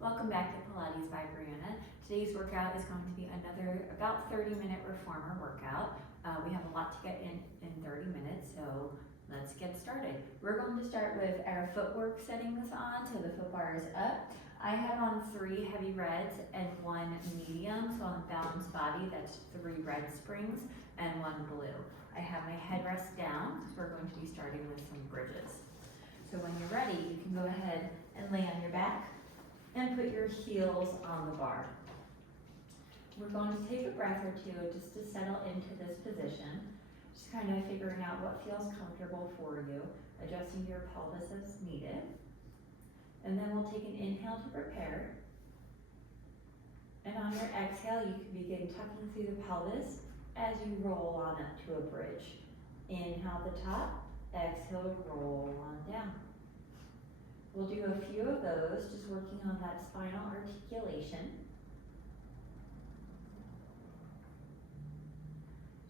Welcome back to Pilates by Brianna. Today's workout is going to be another about 30-minute reformer workout. We have a lot to get in 30 minutes, so let's get started. We're going to start with our footwork settings on, so the foot bar is up. I have on 3 heavy reds and 1 medium, so on balanced body, that's 3 red springs and 1 blue. I have my headrest down, because we're going to be starting with some bridges. So when you're ready, you can go ahead and lay on your back and put your heels on the bar. We're going to take a breath or two just to settle into this position, just kind of figuring out what feels comfortable for you, adjusting your pelvis as needed. And then we'll take an inhale to prepare. And on your exhale, you can begin tucking through the pelvis as you roll on up to a bridge. Inhale at the top, exhale, roll on down. We'll do a few of those, just working on that spinal articulation.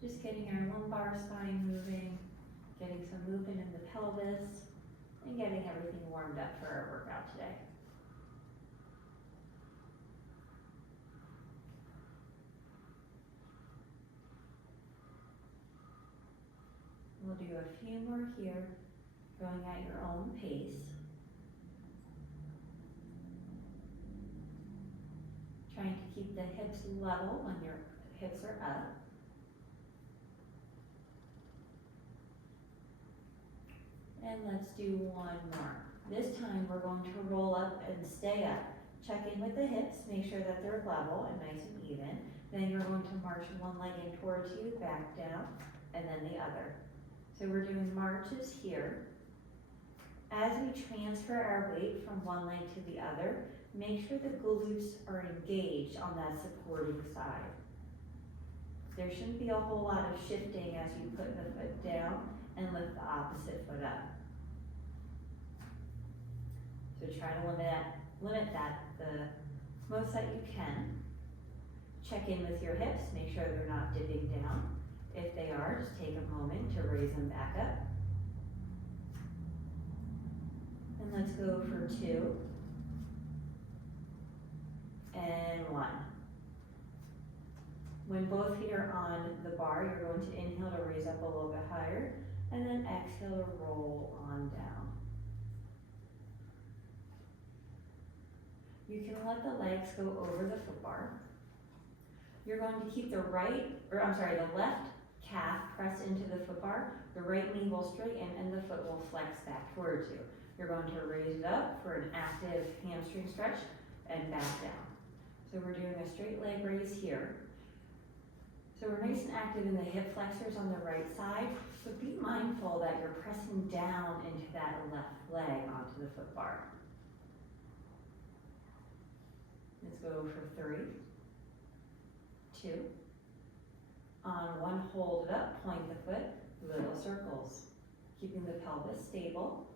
Just getting our lumbar spine moving, getting some movement in the pelvis, and getting everything warmed up for our workout today. We'll do a few more here, going at your own pace. Trying to keep the hips level when your hips are up. And let's do one more. This time we're going to roll up and stay up. Check in with the hips, make sure that they're level and nice and even. Then you're going to march one leg in towards you, back down, and then the other. So we're doing marches here. As we transfer our weight from one leg to the other, make sure the glutes are engaged on that supporting side. There shouldn't be a whole lot of shifting as you put the foot down and lift the opposite foot up. So try to limit that the most that you can. Check in with your hips, make sure they're not dipping down. If they are, just take a moment to raise them back up. And let's go for 2. And 1. When both feet are on the bar, you're going to inhale to raise up a little bit higher, and then exhale to roll on down. You can let the legs go over the foot bar. You're going to keep the left calf pressed into the foot bar, the right knee will straighten, and the foot will flex back towards you. You're going to raise it up for an active hamstring stretch and back down. So we're doing a straight leg raise here. So we're nice and active in the hip flexors on the right side, but be mindful that you're pressing down into that left leg onto the foot bar. Let's go for 3, 2. On 1, hold it up, point the foot, little circles. Keeping the pelvis stable.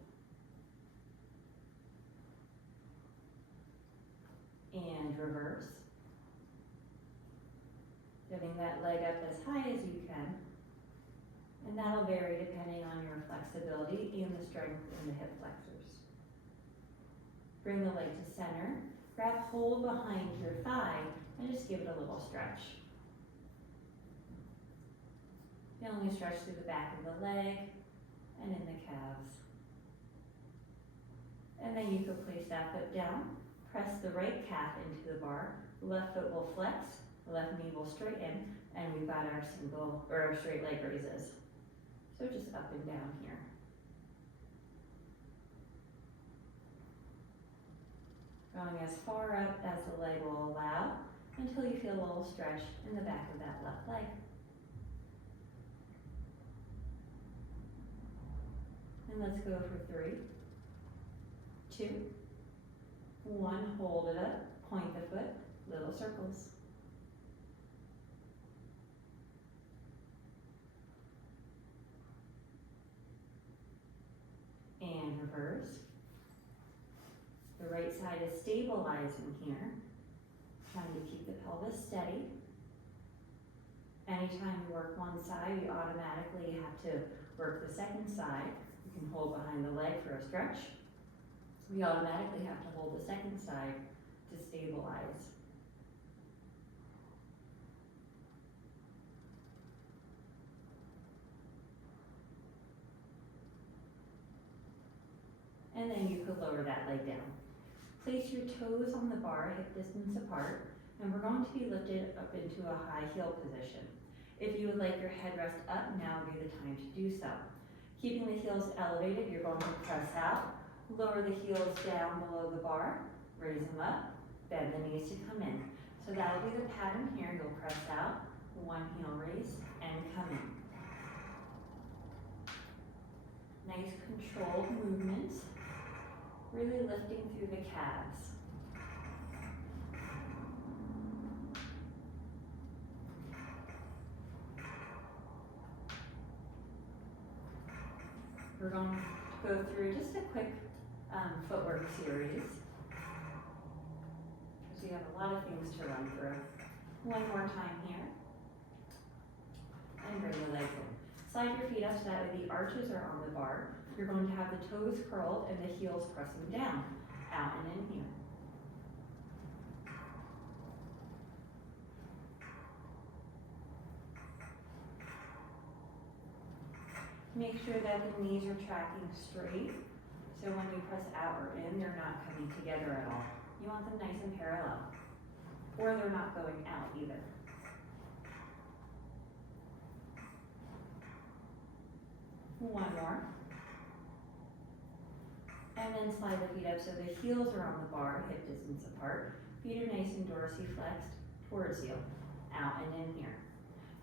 And reverse. Getting that leg up as high as you can. And that'll vary depending on your flexibility and the strength in the hip flexors. Bring the leg to center. Grab hold behind your thigh and just give it a little stretch. Feeling a stretch through the back of the leg and in the calves. And then you could place that foot down. Press the right calf into the bar, left foot will flex, left knee will straighten, and we've got our straight leg raises. So just up and down here. Going as far up as the leg will allow until you feel a little stretch in the back of that left leg. And let's go for 3, 2, 1, hold it up, point the foot, little circles. And reverse. The right side is stabilizing here, trying to keep the pelvis steady. Anytime you work one side, you automatically have to work the second side. You can hold behind the leg for a stretch. We automatically have to hold the second side to to stabilize. And then you could lower that leg down. Place your toes on the bar, hip distance apart, and we're going to be lifted up into a high heel position. If you would like your head rest up, now would be the time to do so. Keeping the heels elevated, you're going to press out, lower the heels down below the bar, raise them up, bend the knees to come in. So that'll be the pattern here. You'll press out, one heel raise, and come in. Nice controlled movements, really lifting through the calves. We're going to go through just a quick footwork series, because we have a lot of things to run through. One more time here, and bring the legs in. Slide your feet up so that way the arches are on the bar. You're going to have the toes curled and the heels pressing down, out and in here. Make sure that the knees are tracking straight, so when you press out or in, they're not coming together at all. You want them nice and parallel, or they're not going out either. One more. And then slide the feet up so the heels are on the bar, hip distance apart. Feet are nice and dorsiflexed towards you, out and in here.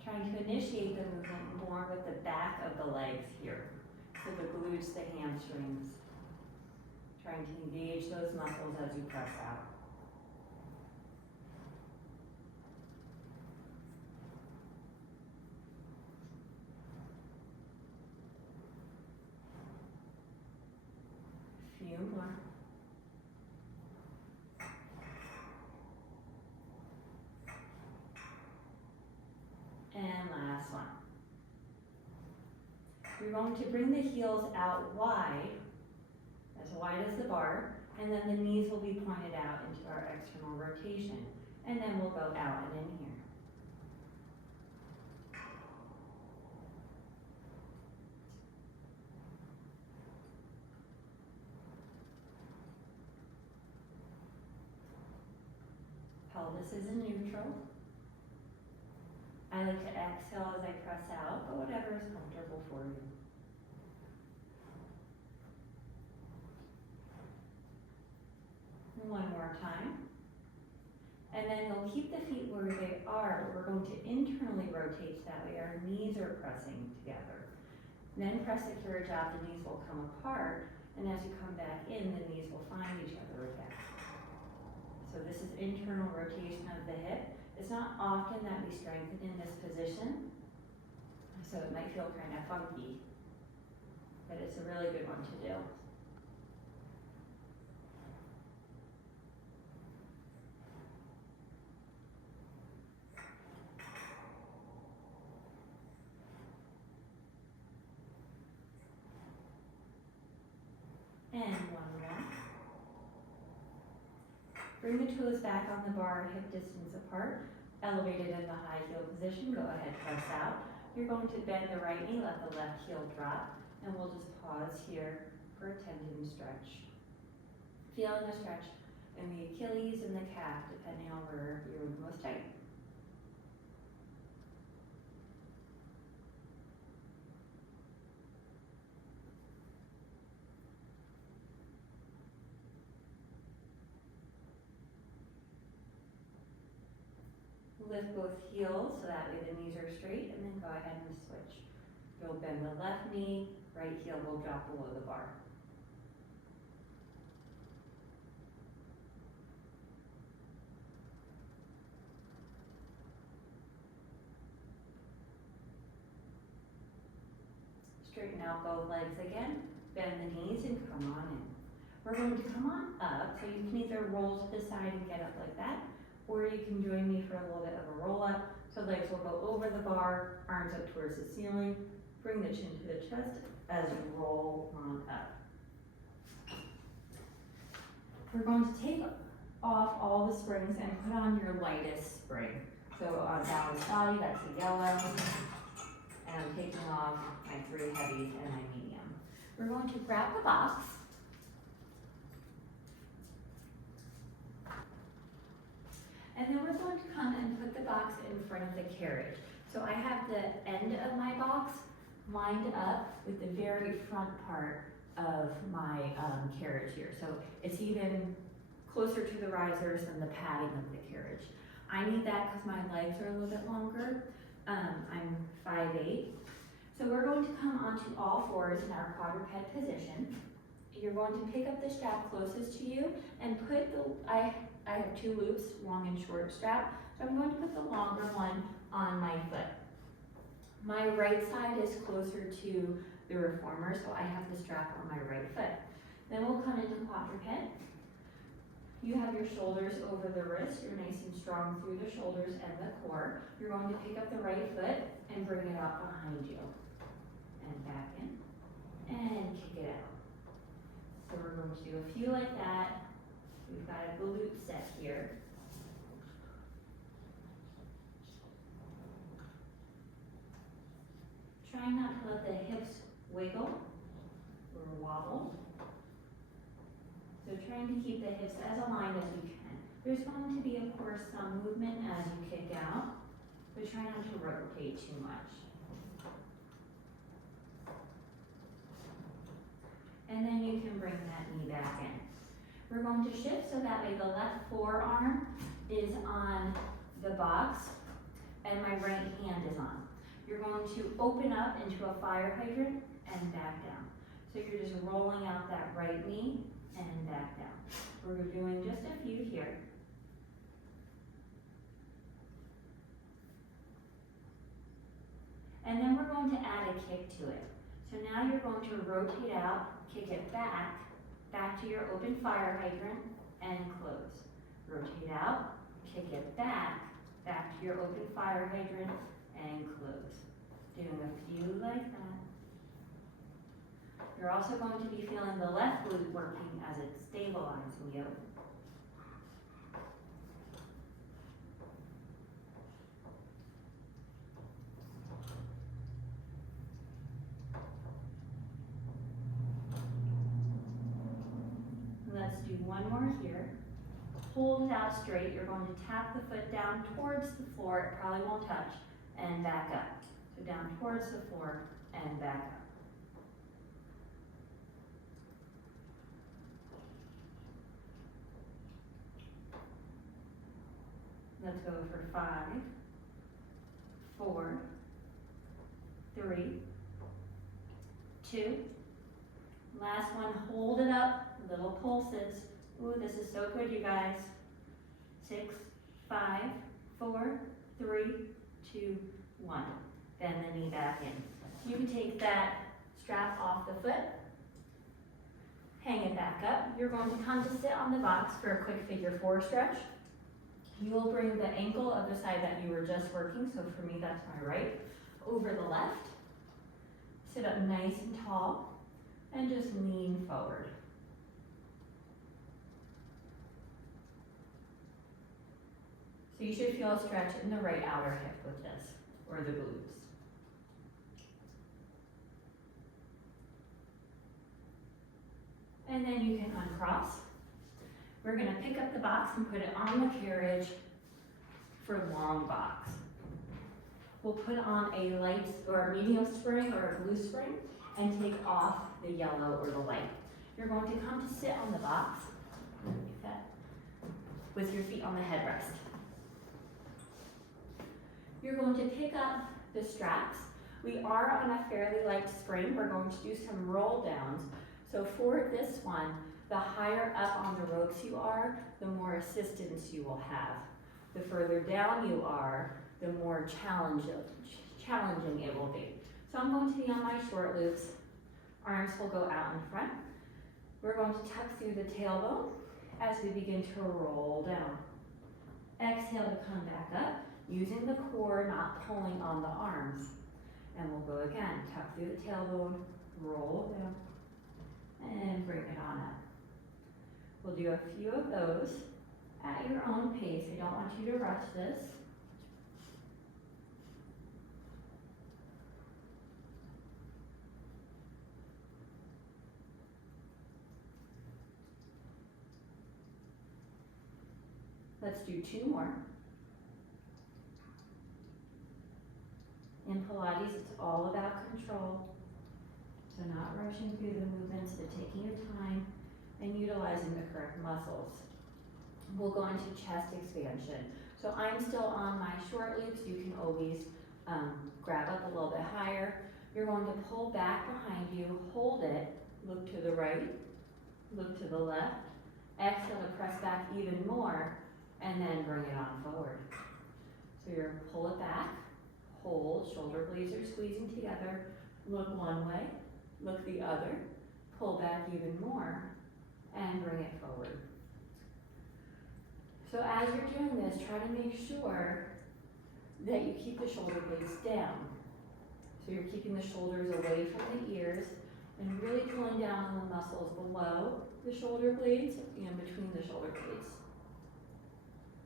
Trying to initiate the movement more with the back of the legs here. So the glutes, the hamstrings. Trying to engage those muscles as you press out. Few more. And last one. You're going to bring the heels out wide as the bar, and then the knees will be pointed out into our external rotation. And then we'll go out and in here. Pelvis is in neutral. I like to exhale as I press out, but whatever is comfortable for you. One more time. And then you'll keep the feet where they are, but we're going to internally rotate so that way our knees are pressing together. Then press the carriage out, the knees will come apart, and as you come back in, the knees will find each other again. So this is internal rotation of the hip. It's not often that we strengthen in this position, so it might feel kind of funky, but it's a really good one to do. And one more. Bring the toes back on the bar, hip distance apart, elevated in the high heel position. Go ahead, press out. You're going to bend the right knee, let the left heel drop, and we'll just pause here for a tendon stretch. Feeling the stretch in the Achilles and the calf, depending on where you're the most tight. Lift both heels so that way the knees are straight, and then go ahead and switch. You'll bend the left knee, right heel will drop below the bar. Straighten out both legs again, bend the knees and come on in. We're going to come on up, so you can either roll to the side and get up like that, or you can join me for a little bit of a roll up. So legs will go over the bar, arms up towards the ceiling, bring the chin to the chest as you roll on up. We're going to take off all the springs and put on your lightest spring. So on balanced body, that's a yellow, and I'm taking off my 3 heavies and my medium. We're going to grab the box. And then we're going to come and put the box in front of the carriage. So I have the end of my box lined up with the very front part of my carriage here. So it's even closer to the risers than the padding of the carriage. I need that because my legs are a little bit longer. I'm 5'8". So we're going to come onto all fours in our quadruped position. You're going to pick up the strap closest to you and put I have 2 loops, long and short strap. So I'm going to put the longer one on my foot. My right side is closer to the reformer, so I have the strap on my right foot. Then we'll come into quadruped. You have your shoulders over the wrist. You're nice and strong through the shoulders and the core. You're going to pick up the right foot and bring it out behind you. And back in. And kick it out. So we're going to do a few like that. We've got a glute set here. Try not to let the hips wiggle or wobble. So trying to keep the hips as aligned as you can. There's going to be, of course, some movement as you kick out, but try not to rotate too much. And then you can bring that knee back in. We're going to shift so that way the left forearm is on the box and my right hand is on. You're going to open up into a fire hydrant and back down. So you're just rolling out that right knee and back down. We're doing just a few here. And then we're going to add a kick to it. So now you're going to rotate out, kick it back to your open fire hydrant and close. Rotate out, kick it back to your open fire hydrant and close. Doing a few like that. You're also going to be feeling the left glute working as it's stabilizing you. Let's do one more here. Hold it out straight. You're going to tap the foot down towards the floor. It probably won't touch. And back up. So down towards the floor and back up. Let's go for 5, 4, 3, 2. Last one, hold it up, little pulses. Ooh, this is so good, you guys. 6, 5, 4, 3, 2, 1. Bend the knee back in. You can take that strap off the foot, hang it back up. You're going to come to sit on the box for a quick figure 4 stretch. You will bring the ankle of the side that you were just working, so for me that's my right, over the left. Sit up nice and tall, and just lean forward. So you should feel a stretch in the right outer hip with this, or the glutes. And then you can uncross. We're gonna pick up the box and put it on the carriage for long box. We'll put on a light or a medium spring or a blue spring and take off the yellow or the light. You're going to come to sit on the box like that, with your feet on the headrest. You're going to pick up the straps. We are on a fairly light spring. We're going to do some roll downs. So for this one, the higher up on the ropes you are, the more assistance you will have. The further down you are, the more challenging it will be. So I'm going to be on my short loops. Arms will go out in front. We're going to tuck through the tailbone as we begin to roll down. Exhale to come back up, using the core, not pulling on the arms. And we'll go again, tuck through the tailbone, roll down, and bring it on up. We'll do a few of those at your own pace. I don't want you to rush this. Let's do 2 more. In Pilates, it's all about control. So not rushing through the movements, but taking your time and utilizing the correct muscles. We'll go into chest expansion. So I'm still on my short loops. You can always grab up a little bit higher. You're going to pull back behind you, hold it, look to the right, look to the left, exhale to press back even more, and then bring it on forward. So you're pull it back, hold, shoulder blades are squeezing together, look one way, look the other, pull back even more, and bring it forward. So as you're doing this, try to make sure that you keep the shoulder blades down. So you're keeping the shoulders away from the ears and really pulling down on the muscles below the shoulder blades and between the shoulder blades.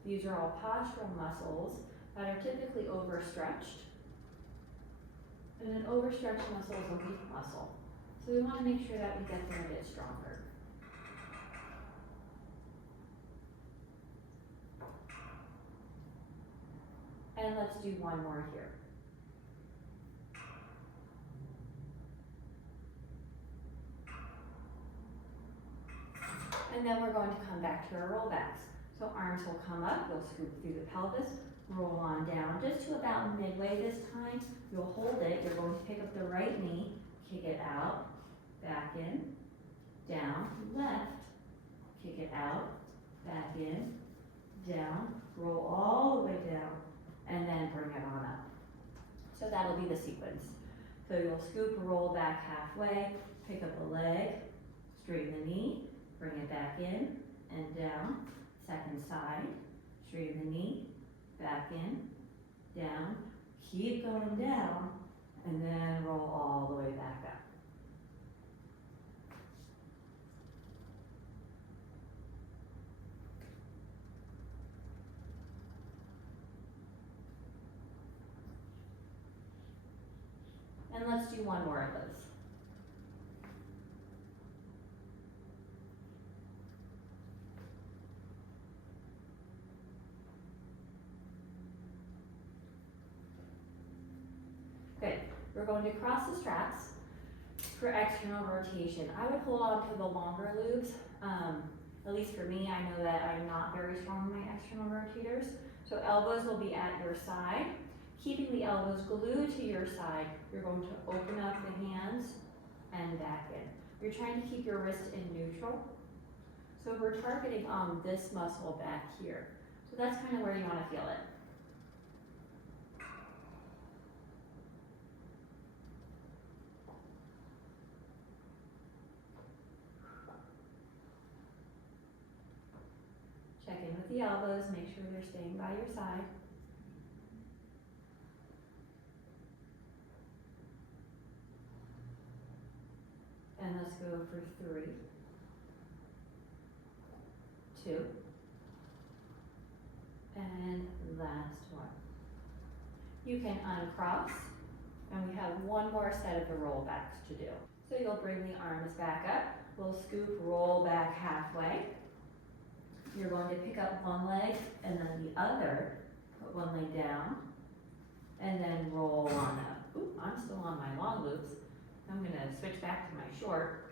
These are all postural muscles that are typically overstretched. And an overstretched muscle is a weak muscle. So we want to make sure that we get them a bit stronger. And let's do 1 more here. And then we're going to come back to our rollbacks. So arms will come up, you'll scoop through the pelvis, roll on down, just to about midway this time. You'll hold it, you're going to pick up the right knee, kick it out, back in, down, left, kick it out, back in, down, roll all the way down, and then bring it on up. So that'll be the sequence. So you'll scoop, roll back halfway, pick up a leg, straighten the knee, bring it back in and down, second side, straighten the knee, back in, down, keep going down, and then roll all the way back up. And let's do 1 more of those. Good. We're going to cross the straps for external rotation. I would hold on to the longer loops. At least for me, I know that I'm not very strong in my external rotators. So elbows will be at your side. Keeping the elbows glued to your side, you're going to open up the hands and back in. You're trying to keep your wrist in neutral. So we're targeting on this muscle back here. So that's kind of where you want to feel it. Check in with the elbows, make sure they're staying by your side. And let's go for 3, 2, and last one. You can uncross, and we have 1 more set of the rollbacks to do. So you'll bring the arms back up, we'll scoop, roll back halfway. You're going to pick up one leg and then the other, put one leg down, and then roll on up. Ooh, I'm still on my long loops. I'm gonna switch back to my short.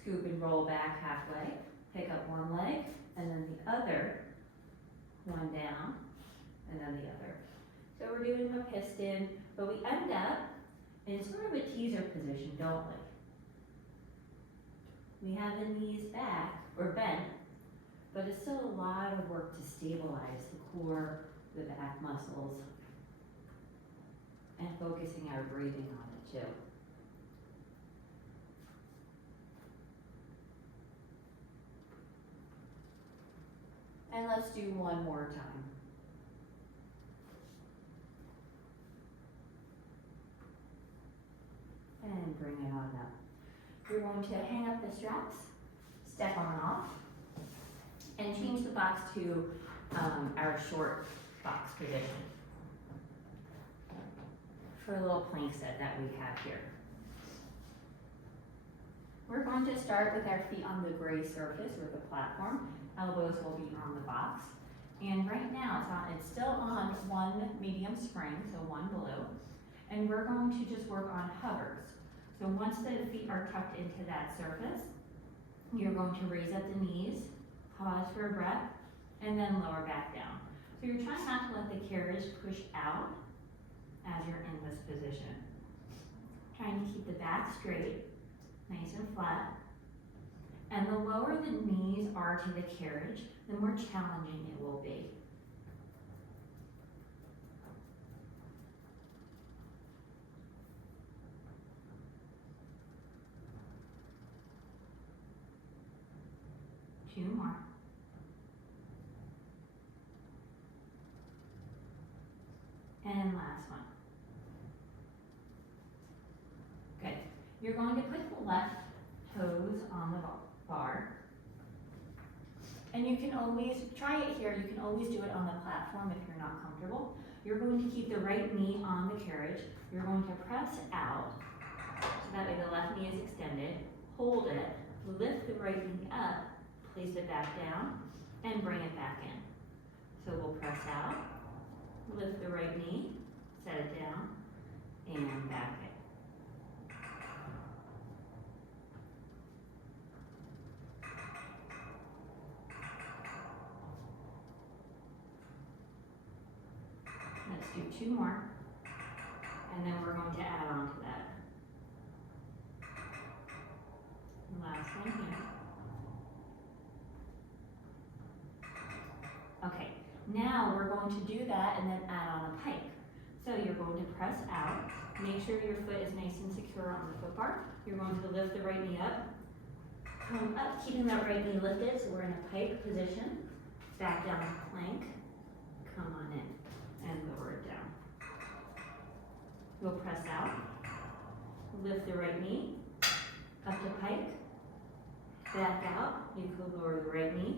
Scoop and roll back halfway, pick up one leg, and then the other, one down, and then the other. So we're doing a piston, but we end up in sort of a teaser position, don't we? We have the knees back, or bent, but it's still a lot of work to stabilize the core, the back muscles, and focusing our breathing on it too. And let's do 1 more time. And bring it on up. You're going to hang up the straps, step on off, and change the box to our short box position for a little plank set that we have here. We're going to start with our feet on the gray surface or the platform. Elbows will be on the box. And right now it's still on one medium spring, so one blue. And we're going to just work on hovers. So once the feet are tucked into that surface, you're going to raise up the knees, pause for a breath, and then lower back down. So you're trying not to let the carriage push out as you're in this position. Trying to keep the back straight, nice and flat. And the lower the knees are to the carriage, the more challenging it will be. Two more. And last one. Good. You're going to put the left toes on the bar. And you can always, try it here, you can always do it on the platform if you're not comfortable. You're going to keep the right knee on the carriage. You're going to press out, so that way the left knee is extended. Hold it, lift the right knee up, place it back down, and bring it back in. So we'll press out, lift the right knee, set it down, and back in. Let's do two more, and then we're going to add on to that. Last one here. Okay, now we're going to do that and then add on a pike. So you're going to press out, make sure your foot is nice and secure on the foot bar. You're going to lift the right knee up, come up, keeping that right knee lifted, so we're in a pike position. Back down to plank, come on in, and lower it down. We'll press out, lift the right knee, up to pike, back out, you could lower the right knee,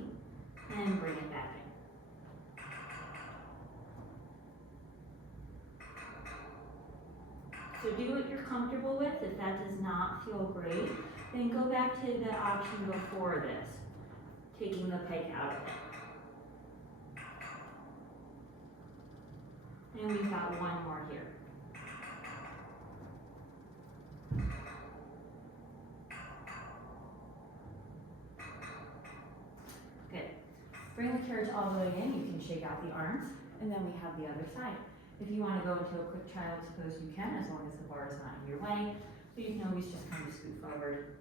and bring it back in. So do what you're comfortable with. If that does not feel great, then go back to the option before this, taking the pike out of it. And we've got one more here. Good. Bring the carriage all the way in. You can shake out the arms, and then we have the other side. If you want to go into a quick child's pose, you can, as long as the bar is not in your way. But you can always just kind of scoot forward.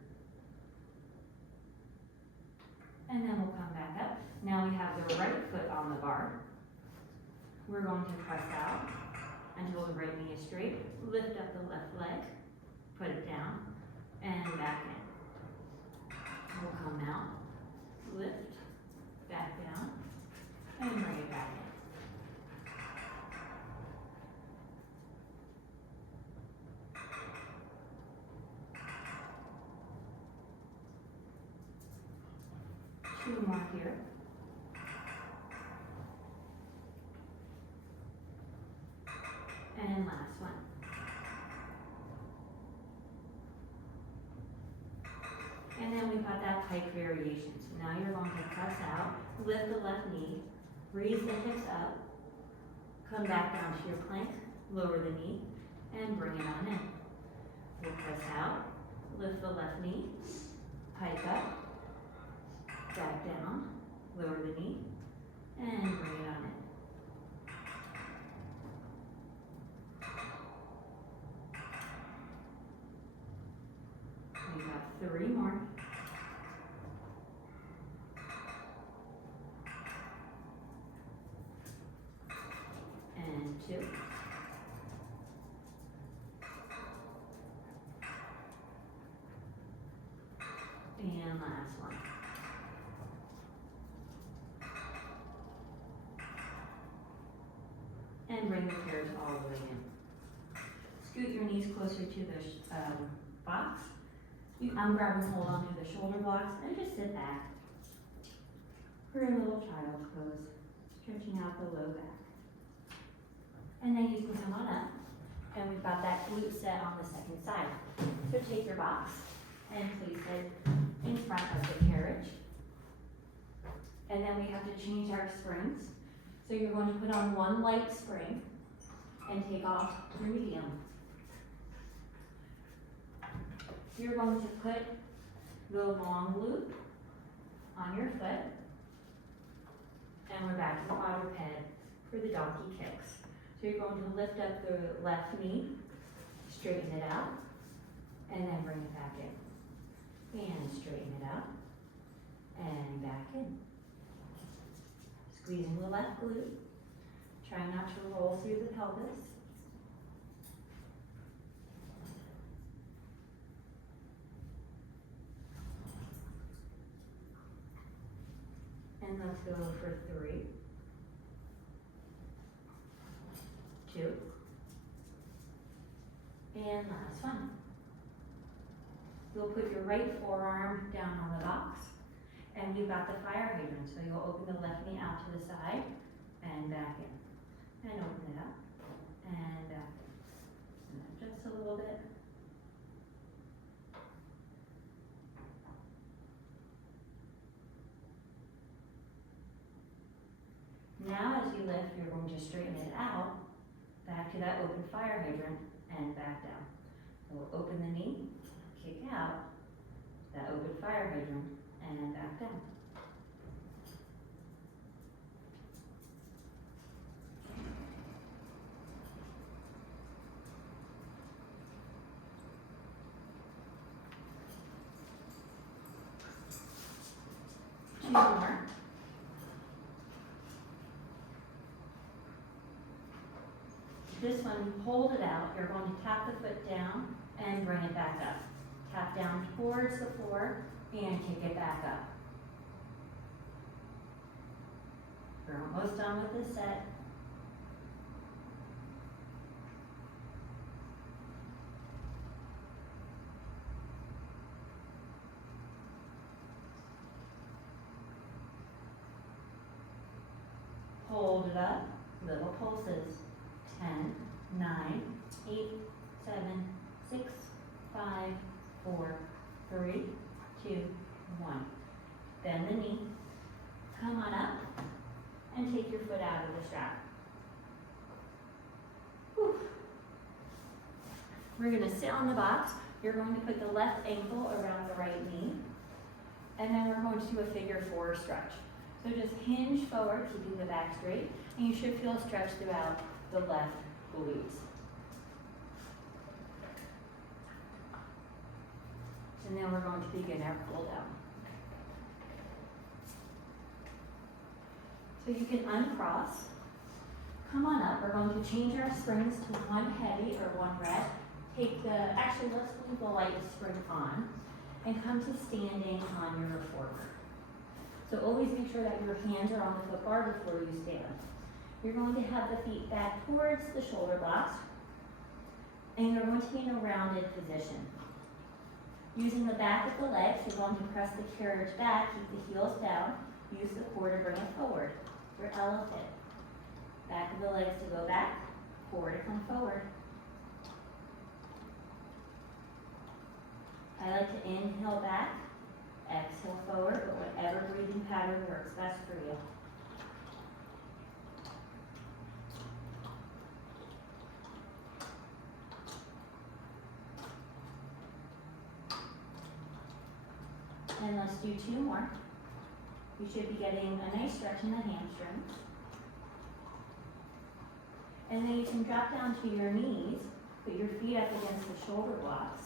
And then we'll come back up. Now we have the right foot on the bar. We're going to press out until the right knee is straight. Lift up the left leg, put it down, and back in. We'll come out, lift, back down, and bring it back in. Two more here. And last one. And then we've got that pike variation. So now you're going to press out, lift the left knee, raise the hips up, come back down to your plank, lower the knee, and bring it on in. We'll press out, lift the left knee, pike up, back down, lower the knee, and bring it on in. We've got three more. And two. And last one. And bring the carriage all the way in. Scoot your knees closer to the box. I'm grabbing hold onto the shoulder blocks and just sit back. for a little child's pose, stretching out the low back. And then you can come on up, and we've got that glute set on the second side. So take your box and place it in front of the carriage. And then we have to change our springs. So you're going to put on one light spring and take off your medium. You're going to put the long loop on your foot, and we're back to quadruped for the donkey kicks. So you're going to lift up the left knee, straighten it out, and then bring it back in. And straighten it out, and back in. Squeezing the left glute. Try not to roll through the pelvis. And let's go for 3, 2, and last one. You'll put your right forearm down on the box, and you've got the fire hydrant, so you'll open the left knee out to the side, and back in. And open it up, and back in. And then just a little bit. Now as you lift, you're going to straighten it out, back to that open fire hydrant, and back down. So we'll open the knee, kick out, that open fire hydrant, and back down. Two more. This one, hold it out. You're going to tap the foot down and bring it back up. Tap down towards the floor and kick it back up. We're almost done with this set. Hold it up, little pulses. 10, 9, 8, 7, 6, 5, 4, 3, 2, 1. Bend the knee, come on up, and take your foot out of the strap. Whew. We're going to sit on the box. You're going to put the left ankle around the right knee, and then we're going to do a figure 4 stretch. So just hinge forward, keeping the back straight, and you should feel stretch throughout the left glutes. And then we're going to begin our pull down. So you can uncross, come on up. We're going to change our springs to one heavy or one rest. Actually let's leave the lightest spring on and come to standing on your reformer. So always make sure that your hands are on the foot bar before you stand. You're going to have the feet back towards the shoulder blocks, and you're going to be in a rounded position. Using the back of the legs, you're going to press the carriage back, keep the heels down, use the core to bring it forward, your elephant. Back of the legs to go back, core to come forward. I like to inhale back, exhale forward, but whatever breathing pattern works best for you. And let's do 2 more. You should be getting a nice stretch in the hamstrings. And then you can drop down to your knees, put your feet up against the shoulder blocks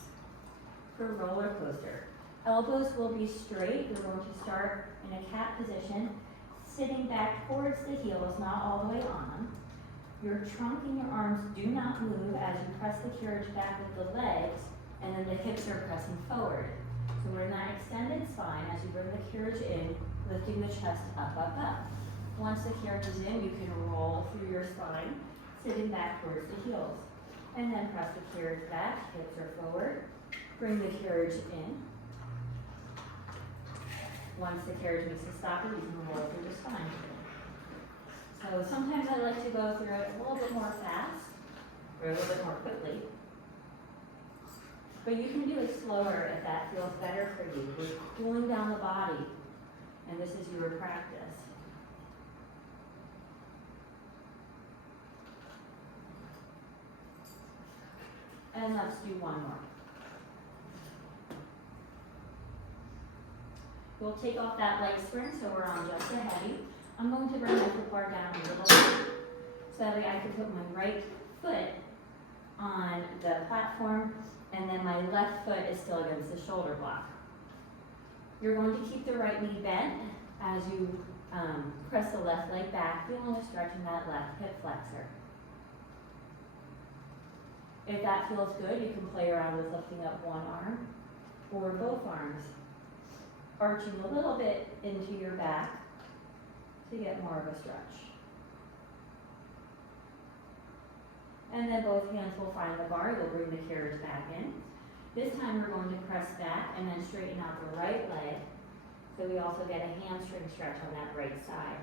for roller coaster. Elbows will be straight. You're going to start in a cat position, sitting back towards the heels, not all the way on. Your trunk and your arms do not move as you press the carriage back with the legs, and then the hips are pressing forward. So we're in that extended spine as you bring the carriage in, lifting the chest up, up, up. Once the carriage is in, you can roll through your spine, sitting back towards the heels. And then press the carriage back, hips are forward. Bring the carriage in. Once the carriage makes a stop, you can roll through the spine. So sometimes I like to go through it a little bit more fast, or a little bit more quickly. But you can do it slower if that feels better for you. We're cooling down the body, and this is your practice. And let's do one more. We'll take off that leg spring, so we're on just the heavy. I'm going to bring my foot bar down a little bit, so that way I can put my right foot on the platform, and then my left foot is still against the shoulder block. You're going to keep the right knee bent as you press the left leg back, feeling a stretch in that left hip flexor. If that feels good, you can play around with lifting up one arm or both arms, arching a little bit into your back to get more of a stretch. And then both hands will find the bar. You'll bring the carriage back in. This time we're going to press back and then straighten out the right leg, so we also get a hamstring stretch on that right side.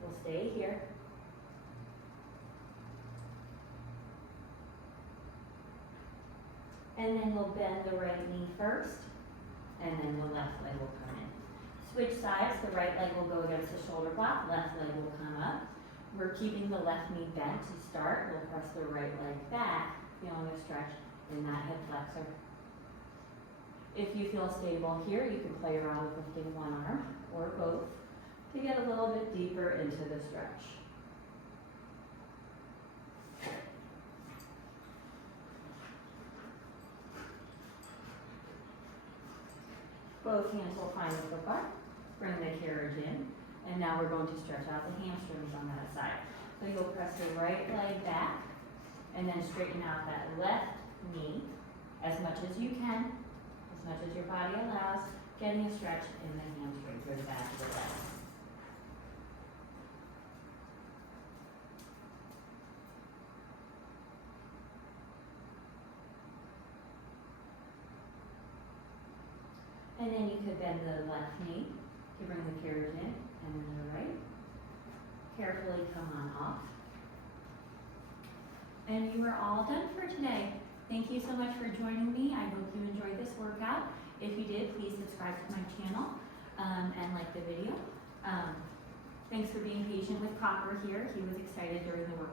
We'll stay here. And then we'll bend the right knee first, and then the left leg will come in. Switch sides, the right leg will go against the shoulder block, left leg will come up. We're keeping the left knee bent to start. We'll press the right leg back, feeling a stretch in that hip flexor. If you feel stable here, you can play around with lifting one arm or both to get a little bit deeper into the stretch. Both hands will find the foot bar, bring the carriage in, and now we're going to stretch out the hamstrings on that side. So you'll press the right leg back, and then straighten out that left knee as much as you can, as much as your body allows, getting a stretch in the hamstrings or the back of the leg. And then you could bend the left knee to bring the carriage in, and then the right. Carefully come on off. And you are all done for today. Thank you so much for joining me. I hope you enjoyed this workout. If you did, please subscribe to my channel and like the video. Thanks for being patient with Copper here. He was excited during the workout.